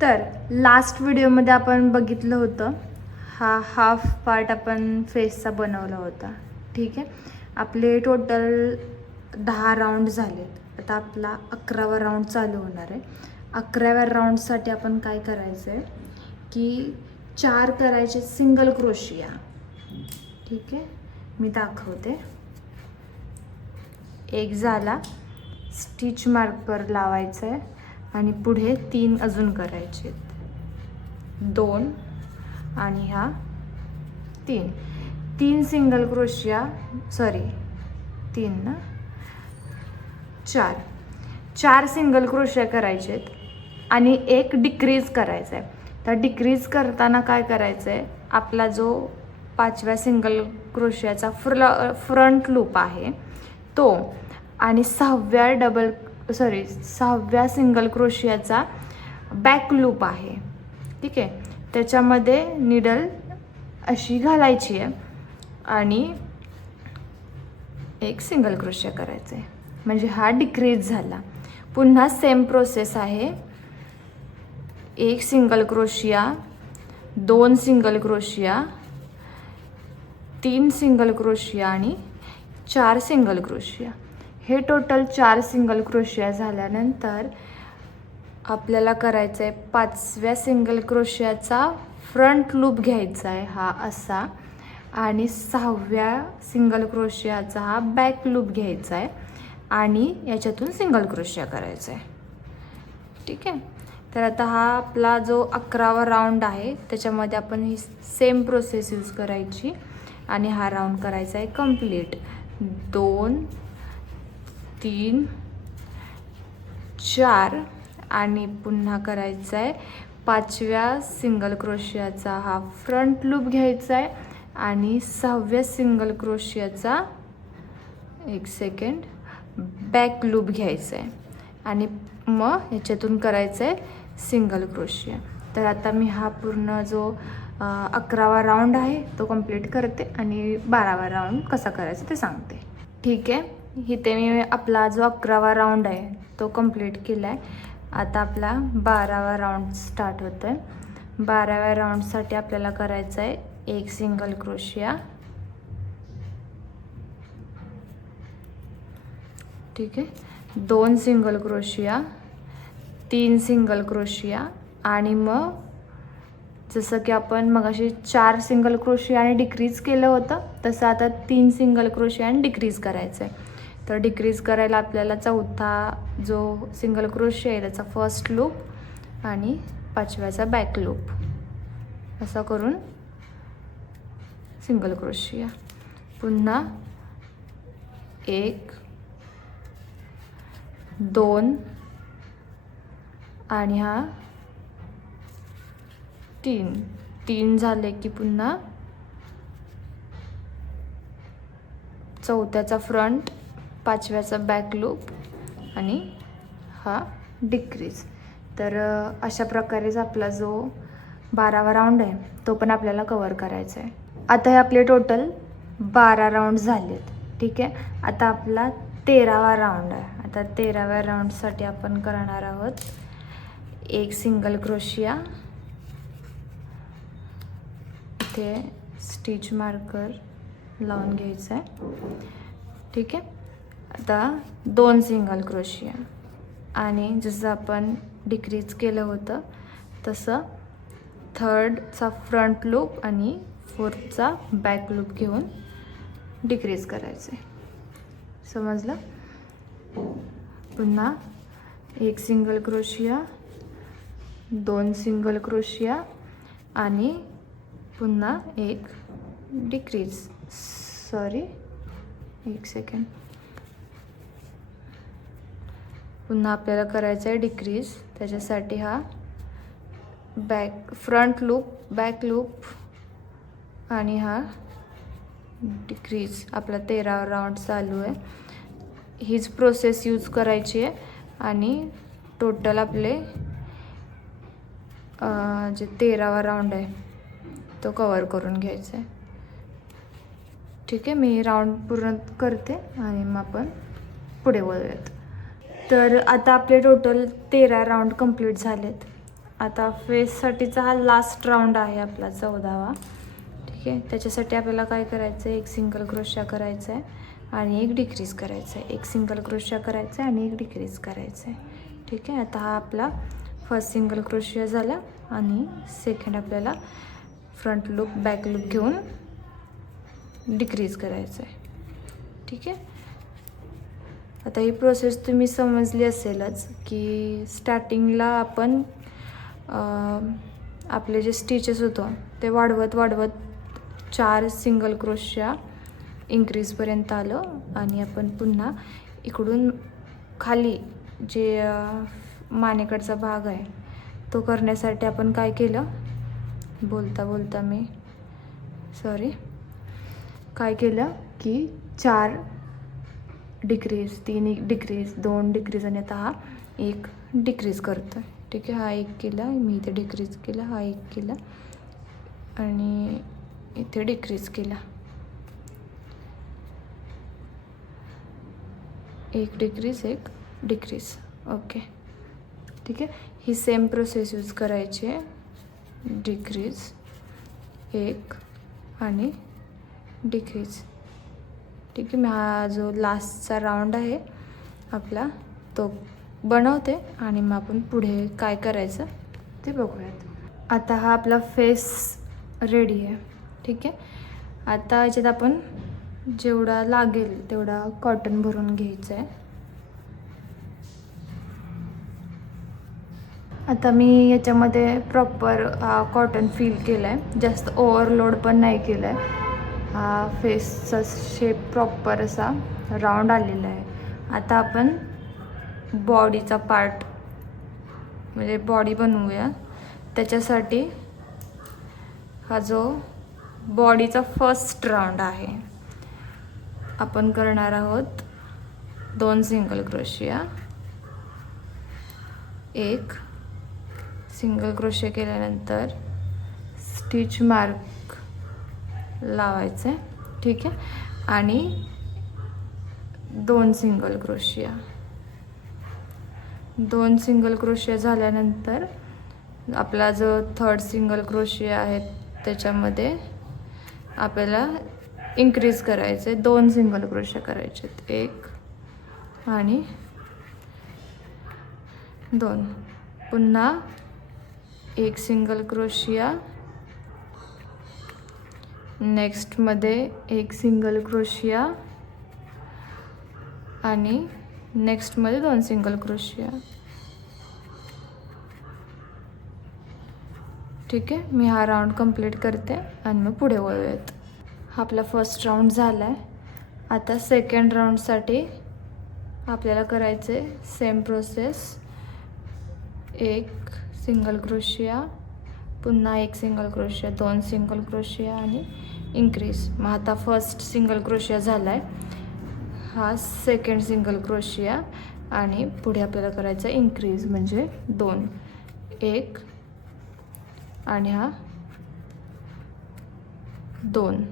तर लास्ट व्हिडिओमध्ये आपण बघितलं होतं, हा हाफ पार्ट आपण फेसचा बनवला होता. ठीक आहे, आपले टोटल 10 राऊंड झालेत. आता आपला 11वा राऊंड चालू होणार आहे. 11व्या राऊंडसाठी आपण काय करायचं आहे की 4 करायचे सिंगल क्रोशिया. ठीक आहे, मी दाखवते. एक झाला, स्टिच मार्कर लावायचं आहे आणि पुढे 3 अजून करायचे. 2 आणि हा 3 सिंगल क्रोशिया, सॉरी 3 ना, 4 सिंगल क्रोशिया करायचे आणि एक डिक्रीज करायचं आहे. तर डिक्रीज करताना काय करायचं आहे, आपला जो 5व्या सिंगल क्रोशियाचा फ्रंट लूप आहे तो आणि 6व्या सिंगल क्रोशियाचा बॅक लूप आहे. ठीक आहे, त्याच्यामध्ये निडल अशी घालायची आहे आणि एक सिंगल क्रोशिया करायचं आहे, म्हणजे हा डिक्रीज झाला. पुन्हा सेम प्रोसेस आहे. 1 सिंगल क्रोशिया, 2 सिंगल क्रोशिया, 3 सिंगल क्रोशिया आणि 4 सिंगल क्रोशिया. हे टोटल 4 सिंगल क्रोशिया झाल्यानंतर आपल्याला करायचं आहे 5व्या सिंगल क्रोशियाचा फ्रंट लूप घ्यायचा आहे हा असा, आणि 6व्या सिंगल क्रोशियाचा हा बॅक लूप घ्यायचा आहे आणि याच्यातून सिंगल क्रोशिया करायचा आहे. ठीक आहे, तर आता हा आपला जो 11वा राऊंड आहे त्याच्यामध्ये आपण ही सेम प्रोसेस यूज करायची आणि हा राऊंड करायचा आहे कंप्लीट. 2 3 4 आणि पुन्हा करायचा आहे 5व्या सिंगल क्रोशियाचा हा फ्रंट लूप घ्यायचा आहे आणि 6व्या सिंगल क्रोशियाचा बॅक लूप घ्यायचा आहे आणि मग याच्यातून करायचं आहे सिंगल क्रोशिया. तर आता मी हा पूर्ण जो 11वा राऊंड आहे तो कंप्लीट करते आणि 12वा राऊंड कसा करायचा ते सांगते. ठीक आहे, इथे मी आपला जो 11वा राऊंड आहे तो कंप्लीट केला आहे. आता आपला 12वा राऊंड स्टार्ट होतो आहे. 12व्या राऊंडसाठी आपल्याला करायचं आहे 1 सिंगल क्रोशिया. ठीक आहे, 2 सिंगल क्रोशिया, 3 सिंगल क्रोशिया आणि मग जसं की आपण मगाशी 4 सिंगल क्रोशिया आणि डिक्रीज केलं होतं तसं आता 3 सिंगल क्रोशिया आणि डिक्रीज करायचं आहे. तर डिक्रीज करायला आपल्याला 4था जो सिंगल क्रोशिया आहे त्याचा फर्स्ट लूप आणि 5व्याचा बॅक लूप असं करून सिंगल क्रोशिया. पुन्हा 1 2 आणि हा 3 झाले की पुन्हा 4थ्याचा फ्रंट, 5व्याचा बॅक लूप आणि हा डिक्रीज. तर अशा प्रकारेच आपला जो 12वा राऊंड आहे तो पण आपल्याला कवर करायचा आहे. आता हे आपले टोटल 12 राऊंड झालेत. ठीक आहे, आता आपला 13वा राऊंड आहे. आता 13व्या राऊंडसाठी आपण करणार आहोत 1 सिंगल क्रोशिया, इथे स्टिच मार्कर लावून घ्यायचं आहे. ठीक आहे, आता 2 सिंगल क्रोशिया आणि जसं आपण डिक्रीज केलं होतं तसं 3rdचा फ्रंट लूप आणि 4thचा बॅक लूप घेऊन डिक्रीज करायचं आहे. समजलं? पुन्हा 1 सिंगल क्रोशिया, 2 सिंगल क्रोशिया आणि पुन्हा 1 डिक्रीज. Sorry, 1 second. पुन्हा आपल्याला करायचं आहे डिक्रीज. त्याच्यासाठी हा फ्रंट लूप, बॅक लूप आणि हा डिक्रीज. आपला 13वा राऊंड चालू आहे. हीच प्रोसेस यूज करायची आहे आणि टोटल आपले जे 13वा राऊंड आहे तो कवर करून घ्यायचा आहे. ठीक आहे, मी राऊंड पूर्ण करते आणि मग आपण पुढे वळूयात. तर आता आपले टोटल 13 राऊंड कंप्लीट झालेत आता फेससाठीचा हा लास्ट राऊंड आहे आपला 14वा. ठीक आहे, त्याच्यासाठी आपल्याला काय करायचं आहे, एक सिंगल क्रोशा करायचा आहे आणि एक डिक्रीज करायचं आहे. एक सिंगल क्रोशा करायचा आहे आणि एक डिक्रीज करायचं आहे. ठीक आहे, आता हा आपला फर्स्ट सिंगल क्रोशिया झाला आणि सेकंड आपल्याला फ्रंट लूप बॅक लूप घेऊन डिक्रीज करायचं आहे. ठीक आहे, आता ही प्रोसेस तुम्ही समजली असेलच की स्टार्टिंगला आपण आपले जे स्टिचेस होतं ते वाढवत 4 सिंगल क्रोशिया इंक्रीजपर्यंत आलं आणि आपण पुन्हा इकडून खाली जे मानेकडचा भाग आहे तो करण्यासाठी आपण काय केलं, बोलता मी काय केलं की 4 डिक्रीज, 3 डिक्रीज, 2 डिक्रीज आणि आता हा 1 डिक्रीज करतो आहे. ठीक आहे, हा 1 केला, मी इथे डिक्रीज केला, हा 1 केला आणि इथे डिक्रीज केला, 1 डिक्रीज 1 डिक्रीज. ओके, ठीक आहे, ही सेम प्रोसेस यूज करायची आहे. डिक्रीज 1 आणि डिक्रीज. ठीक आहे, मी हा जो लास्टचा राऊंड आहे आपला तो बनवते आणि मग आपण पुढे काय करायचं ते बघूयात. आता हा आपला फेस रेडी आहे. ठीक आहे, आता याच्यात आपण जेवढा लागेल तेवढा कॉटन भरून घ्यायचं आहे. आता मी याच्यामध्ये प्रॉपर कॉटन फिल केलं आहे, जास्त ओव्हरलोड पण नाही केलं आहे. हा फेसचा शेप प्रॉपर असा राऊंड आलेला आहे. आता आपण बॉडीचा पार्ट म्हणजे बॉडी बनवूया. त्याच्यासाठी हा जो बॉडीचा फर्स्ट राऊंड आहे आपण करणार आहोत 2 सिंगल क्रोशिया, 1 सिंगल क्रोशिया केल्यानंतर स्टिच मार्क लावायचं आहे. ठीक आहे, आणि 2 सिंगल क्रोशिया. 2 सिंगल क्रोशिया झाल्यानंतर आपला जो थर्ड सिंगल क्रोशिया आहे त्याच्यामध्ये आपल्याला इन्क्रीज करायचे, 2 सिंगल क्रोशिया करायचे, 1 आणि 2. पुन्हा 1 सिंगल क्रोशिया, नेक्स्टमध्ये 1 सिंगल क्रोशिया आणि नेक्स्टमध्ये 2 सिंगल क्रोशिया. ठीक आहे, मी हा राऊंड कंप्लीट करते आणि मग पुढे वळूयात. हा आपला फर्स्ट राऊंड झाला आहे. आता सेकंड राऊंडसाठी आपल्याला करायचं आहे सेम प्रोसेस. 1 सिंगल क्रोशिया, पुन्हा 1 सिंगल क्रोशिया, 2 सिंगल क्रोशिया आणि इन्क्रीज. मग आता फर्स्ट सिंगल क्रोशिया झाला आहे, हा सेकंड सिंगल क्रोशिया आणि पुढे आपल्याला करायचं आहे इन्क्रीज म्हणजे 2, 1 आणि हा 2,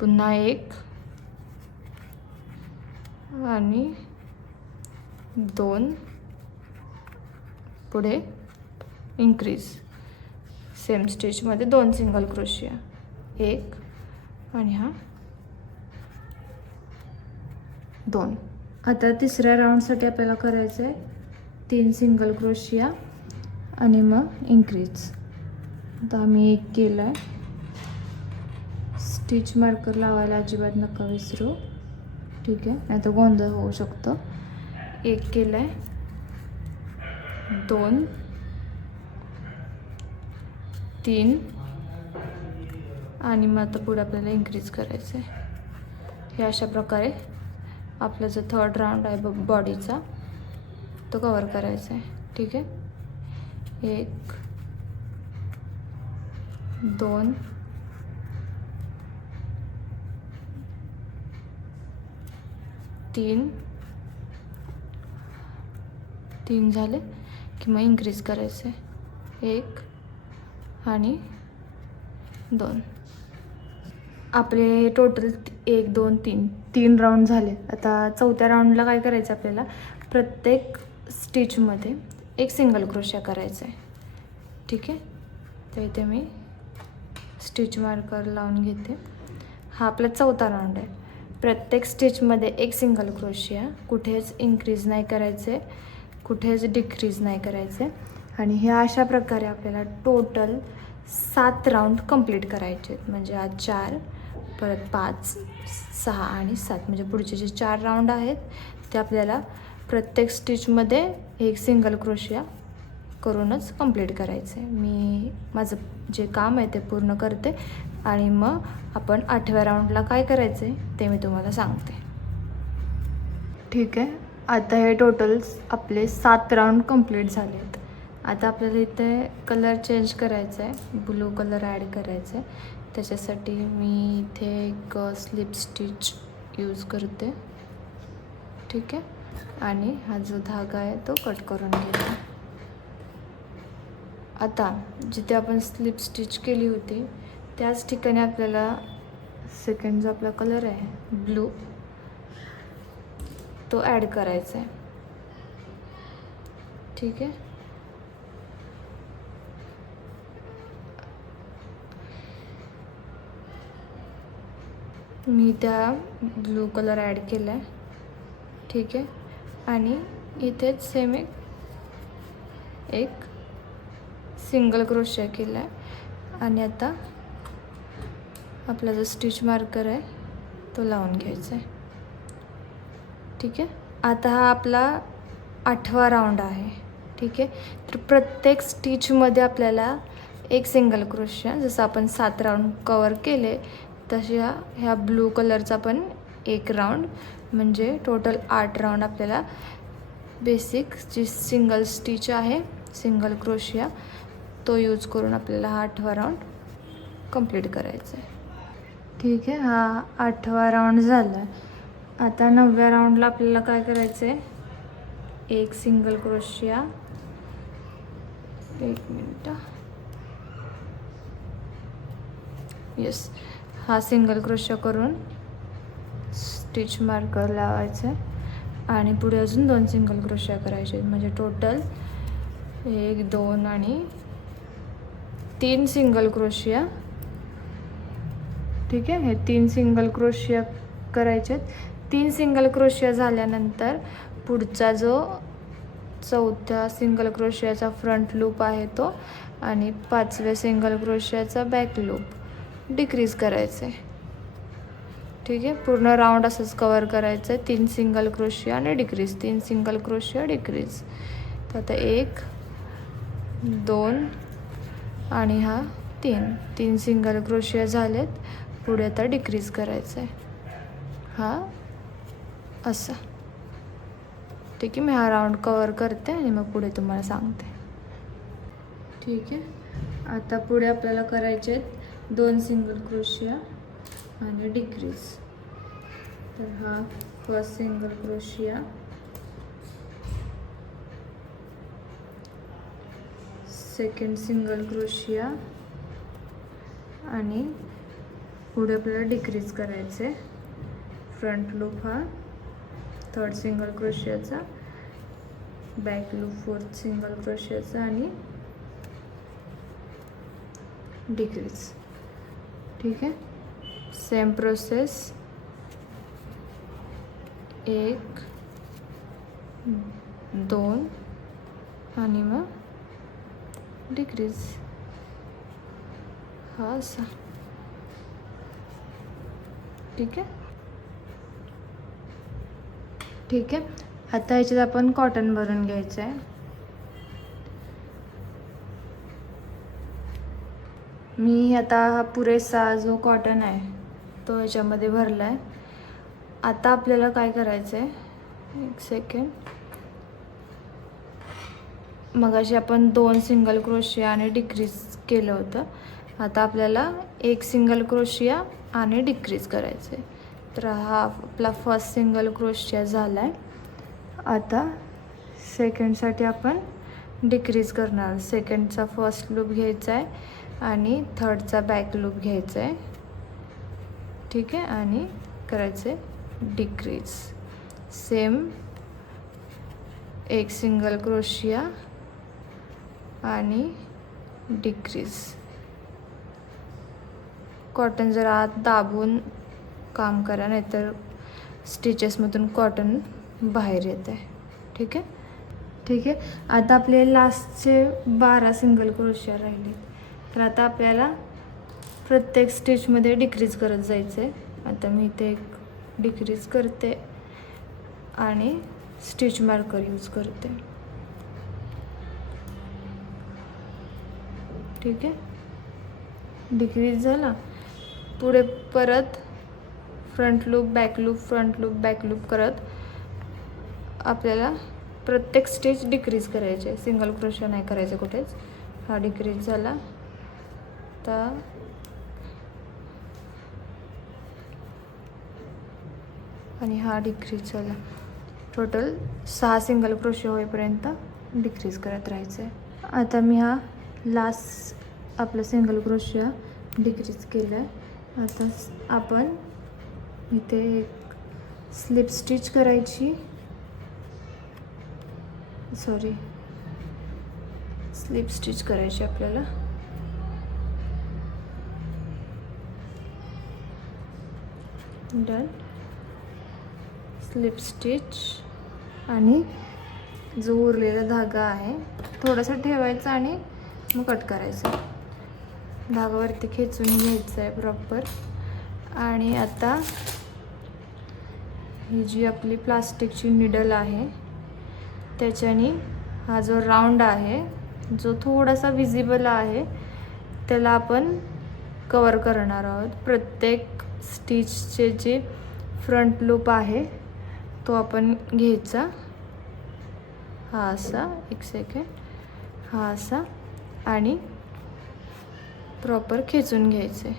पुन्हा 1 आणि 2, पुढे इन्क्रीज. सेम स्टिचमध्ये 2 सिंगल क्रोशिया, 1 आणि हा 2. आता तिसऱ्या राऊंडसाठी आपल्याला करायचं आहे 3 सिंगल क्रोशिया आणि मग इन्क्रीज. आता आम्ही 1 केलं आहे. स्टिच मार्कर लावायला अजिबात नका विसरू. ठीक आहे, नाही तर गोंधळ होऊ शकतो. 1 केलं आहे, 2, 3 आणि मग आता पुढे आपल्याला इन्क्रीज करायचं आहे. हे अशा प्रकारे आपला जो थर्ड राऊंड आहे बॉडीचा तो कवर करायचा आहे. ठीक आहे, 1, 2, 3 झाले की मग इन्क्रीज करायचं आहे, 1 आणि 2. आपले टोटल 1 2 3 राऊंड झाले. आता चौथ्या राऊंडला काय करायचं आपल्याला, प्रत्येक स्टिचमध्ये 1 सिंगल क्रोशिया करायचं आहे. ठीक आहे. तर इथे मी स्टिच मार्कर लावून घेते. हा आपला चौथा राऊंड आहे. प्रत्येक स्टिचमध्ये एक सिंगल क्रोशिया, कुठेच इन्क्रीज नाही करायचे, कुठेच डिक्रीज नाही करायचे. आणि हे अशा प्रकारे आपल्याला टोटल 7 राऊंड कंप्लीट करायचे आहेत. म्हणजे आज 4, परत 5, 6 आणि 7, म्हणजे पुढचे जे 4 राऊंड आहेत ते आपल्याला प्रत्येक स्टिचमध्ये एक सिंगल क्रोशिया करूनच कंप्लीट करायचं आहे. मी माझं जे काम आहे ते पूर्ण करते आणि मग आपण 8व्या राऊंडला काय करायचं आहे ते मी तुम्हाला सांगते. ठीक आहे. आता हे टोटल आपले 7 राऊंड कंप्लीट झाले आहेत. आता आपल्याला इथे कलर चेंज करायचा आहे, ब्लू कलर ॲड करायचा आहे. त्याच्यासाठी मी इथे एक स्लिप स्टिच यूज करते. ठीक आहे. आणि हा जो धागा आहे तो कट करून घेते. आता जिथे आपण स्लिप स्टिच केली होती त्याच ठिकाणी आपल्याला सेकंड जो आपला कलर आहे ब्लू तो ॲड करायचा आहे. ठीक आहे. मी त्या ब्लू कलर ॲड केला आहे. ठीक आहे. आणि इथेच सेम एक सिंगल क्रोशिया केला आहे. आणि आता आपला जो स्टिच मार्कर आहे तो लावून घ्यायचा आहे. ठीक आहे. आता हा आपला 8वा राऊंड आहे. ठीक आहे. तर प्रत्येक स्टिचमध्ये आपल्याला एक सिंगल क्रोशिया, जसं आपण 7 राऊंड कवर केले तसे ह्या ब्लू कलरचा पण एक राऊंड, म्हणजे टोटल 8 राऊंड आपल्याला बेसिक जी सिंगल स्टिच आहे सिंगल क्रोशिया तो यूज करून आपल्याला हा 8वा राऊंड कंप्लीट करायचा आहे. ठीक आहे. हा 8वा राऊंड झाला. आता 9व्या राऊंडला आपल्याला काय करायचं आहे, एक सिंगल क्रोशिया, एक मिनटं, येस, हा सिंगल क्रोशिया करून स्टिच मार्कर लावायचं आहे आणि पुढे अजून 2 सिंगल क्रोशिया करायचे, म्हणजे टोटल 1, 2 आणि 3 सिंगल क्रोशिया. ठीक आहे. हे 3 सिंगल क्रोशिया करायचे. 3 सिंगल क्रोशिया झाल्यानंतर पुढचा जो 4थ्या सिंगल क्रोशियाचा फ्रंट लूप आहे तो आणि 5व्या सिंगल क्रोशियाचा बॅक लूप डिक्रीज करायचं आहे. ठीक आहे. पूर्ण राऊंड असंच कवर करायचं आहे. 3 सिंगल क्रोशिया आणि डिक्रीज, 3 सिंगल क्रोशिया डिक्रीज. तर आता 1, 2 आणि हा 3 सिंगल क्रोशिया झालेत. पुढे आता डिक्रीज करायचं आहे, हा असा. ठीक आहे. मी हा राऊंड कवर करते आणि मग पुढे तुम्हाला सांगते. ठीक आहे. आता पुढे आपल्याला करायचे आहेत 2 सिंगल क्रोशिया आणि डिक्रीज. तर हा फर्स्ट सिंगल क्रोशिया, सेकंड सिंगल क्रोशिया आणि पुढे आपल्याला डिक्रीज करायचे. फ्रंट लूप हा 3rd सिंगल क्रोशियाचा, बॅक लूप 4th सिंगल क्रोशियाचा आणि डिक्रीज. ठीक आहे. सेम प्रोसेस, 1, 2 आणि मग डिक्रीज, हा असा. ठीक आहे. ठीक आहे. आता ह्याच्यात आपण कॉटन भरून घ्यायचं आहे. मी आता हा पुरेसा जो कॉटन आहे तो ह्याच्यामध्ये भरला आहे. आता आपल्याला काय करायचं आहे, एक सेकंड, मगाशी आपण 2 सिंगल क्रोशिया आणि डिक्रीज केलं होतं. आता आपल्याला एक सिंगल क्रोशिया आणि डिक्रीज करायचं आहे. तर हा आपला फर्स्ट सिंगल क्रोशिया झाला आहे. आता सेकंडसाठी आपण डिक्रीज करणार. सेकंडचा फर्स्ट लूप घ्यायचा आहे आणि 3rdचा बॅक लूप घ्यायचा आहे. ठीक आहे. आणि करायचं आहे डिक्रीज. सेम एक सिंगल क्रोशिया आणि डिक्रीज. कॉटन जरा आत दाबून काम करा, नाहीतर स्टिचेसमधून कॉटन बाहेर येत आहे. ठीक आहे. ठीक आहे. आता आपले लास्टचे 12 सिंगल क्रोशिया राहिले. तर आता आपल्याला प्रत्येक स्टिचमध्ये डिक्रीज करत जायचं आहे. आता मी इथे एक डिक्रीज करते आणि स्टिच मार्कर यूज करते. ठीक आहे. डिक्रीज झाला. पुढे परत front loop back loop, front loop back loop करत आपल्याला प्रत्येक स्टिच डिक्रीज करायचे. सिंगल क्रोशिया नाही करायचे कुठेच. हा डिक्रीज झाला. तर आणि हा डिक्रीज झाला. टोटल 6 सिंगल क्रोशिया होईपर्यंत डिक्रीज करत राहायचं आहे. आता मी हा लास्ट आपलं सिंगल क्रोशिया डिक्रीज केलं आहे. आता आपण इथे एक स्लिप स्टिच करायची, स्लिप स्टिच करायची आपल्याला. डन. स्लिप स्टिच आणि जो उरलेला धागा आहे थोडासा ठेवायचा आणि मग कट करायचा. धागावरती खेचून घ्यायचं आहे प्रॉपर. आणि आता ही जी आपली प्लास्टिकची निडल आहे त्याच्याने हा जो राऊंड आहे जो थोडासा विजिबल आहे त्याला आपण कवर करणार आहोत. प्रत्येक स्टिचचे जे फ्रंट लूप आहे तो आपण घ्यायचा. हा असा, एक सेकंड, हा असा आणि प्रॉपर खेचून घ्यायचे.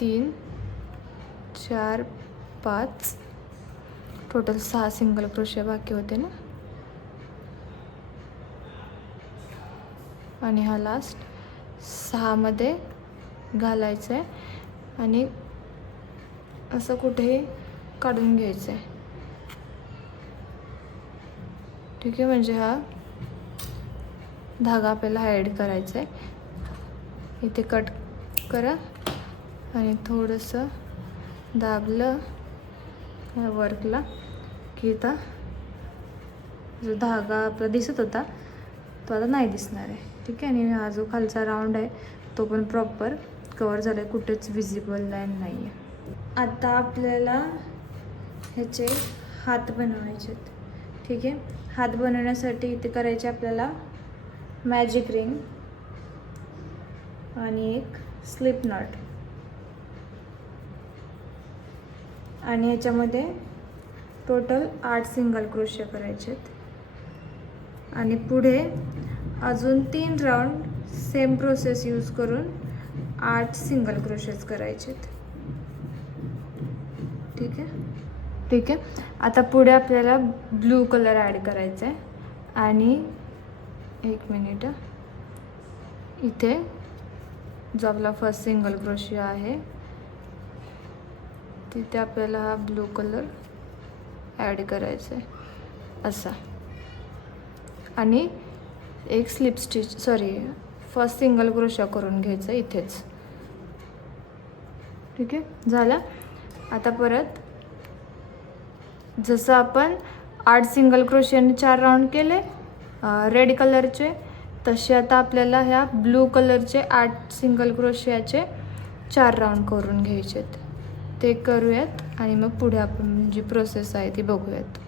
3 4 5 टोटल 6 सिंगल क्रोशिया बाकी होते ना. आणि हा लास्ट 6 मध्ये घालायचं आहे आणि असं कुठेही काढून घ्यायचं आहे. ठीक आहे. म्हणजे हा धागा आपल्याला हाईड करायचा आहे. इथे कट करा आणि थोडंसं दाबलं या वर्कला की आता जो धागा आपला दिसत होता तो आता नाही दिसणार आहे. ठीक आहे. आणि हा जो खालचा राऊंड आहे तो पण प्रॉपर कवर झाला आहे, कुठेच विजिबल लाईन नाही आहे. आता आपल्याला ह्याचे हात बनवायचे आहेत. ठीक आहे. हात बनवण्यासाठी इथे करायचे आपल्याला मॅजिक रिंग आणि एक स्लिप नॉट. आणि ह्याच्यामध्ये टोटल 8 सिंगल क्रोशिया करायचे आहेत. आणि पुढे अजून 3 राऊंड सेम प्रोसेस यूज करून 8 सिंगल क्रोशेस करायचे आहेत. ठीक आहे. ठीक आहे. आता पुढे आपल्याला ब्लू कलर ॲड करायचा आहे. आणि एक मिनिट, इथे जो आपला फर्स्ट सिंगल क्रोशिया आहे तिथे आपल्याला हा ब्लू कलर ॲड करायचा आहे असा. आणि एक स्लिप स्टिच फर्स्ट सिंगल क्रोशिया करून घ्यायचं इथेच. ठीक आहे. झालं. आता परत जसं आपण 8 सिंगल क्रोशियाने 4 राऊंड केले रेड कलरचे, तसे आता आपल्याला ह्या ब्लू कलरचे 8 सिंगल क्रोशियाचे 4 राऊंड करून घ्यायचे आहेत. ते करूयात आणि मग पुढे आपण जी प्रोसेस आहे ती बघूयात.